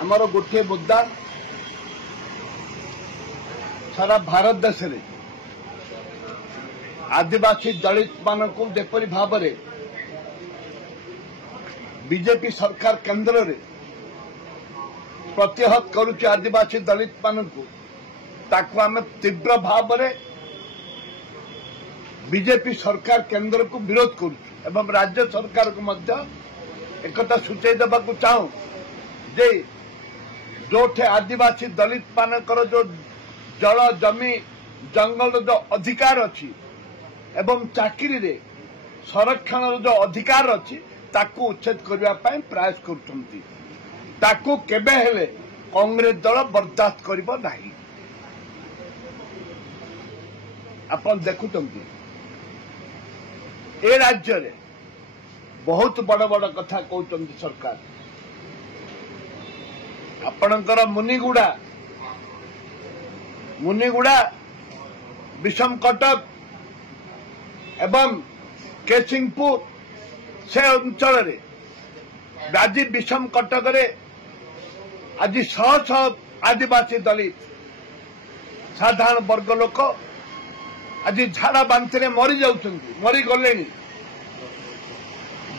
आमर गोटे मुद्दा सारा भारत देश में आदिवासी दलित मानक जेपरी भाव में बीजेपी सरकार केंद्र में प्रतिहत करुच्ची आदिवासी दलित मानक ताकू आम तीव्र भाव में बीजेपी सरकार केंद्र को विरोध करुचु एवं राज्य सरकार को मध्य एकता सूचई देवाक चाहूं जे जो आदिवासी दलित मानकर जो जल जमी जंगल जो अधिकार अच्छी एवं चाकरी रे संरक्षण जो अधिकार अच्छी ताकू उच्छेद करने प्रयास करुछंती ताकू केबे हेले कांग्रेस दल बर्दाश्त करिबो नाही। आपण देखुछंती ए राज्य रे बहुत बड़ बड़ कथा कहउछंती सरकार। आपणकर मुनिगुड़ा विषम कटक एवं केसिंगपुर से अंचल रे राजी विषम कटक रे आज शह शह आदिवासी दलित साधारण वर्ग लोक आज झाड़ा बांति मरी जाउछंती मरी गलेनी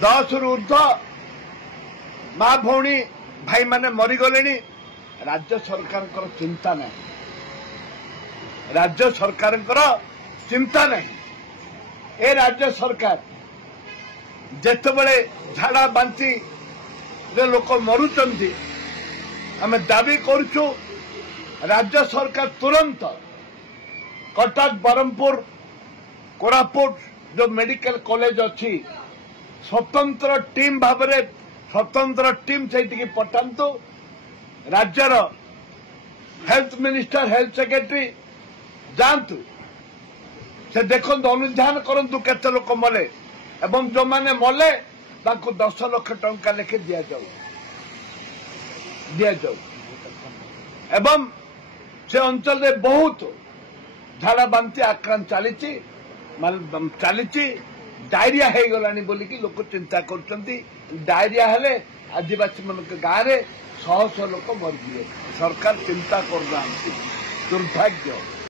10 रु ऊर्ध्व माँ भौणी भाई माने मरी गलेनी। राज्य सरकार चिंता नहीं राज्य सरकार चिंता नहीं। ए राज्य सरकार जेतेबेले झाड़ा बांति रे लोक मरुचंती आमे दाबी करूछु राज्य सरकार तुरंत कटक बरहमपुर कोरापुट जो मेडिकल कॉलेज अच्छी स्वतंत्र टीम भाव में स्वतंत्र टीम से पठातु राज्यर हेल्थ मिनिस्टर हेल्थ सेक्रेटरी जातु से देखु अनुधान करूँ केते लोक मले एवं जो माने मले 10 लाख टंका लेखे दि जाऊ एवं से अंचल रे बहुत झाड़ा बांति आक्रांत चली डायरिया हो गलानी बोलिकी लोक चिंता करछंती। डायरिया हेले आदिवासी मान गाँव में शह शह लोक मरजिए सरकार चिंता कर दुर्भाग्य।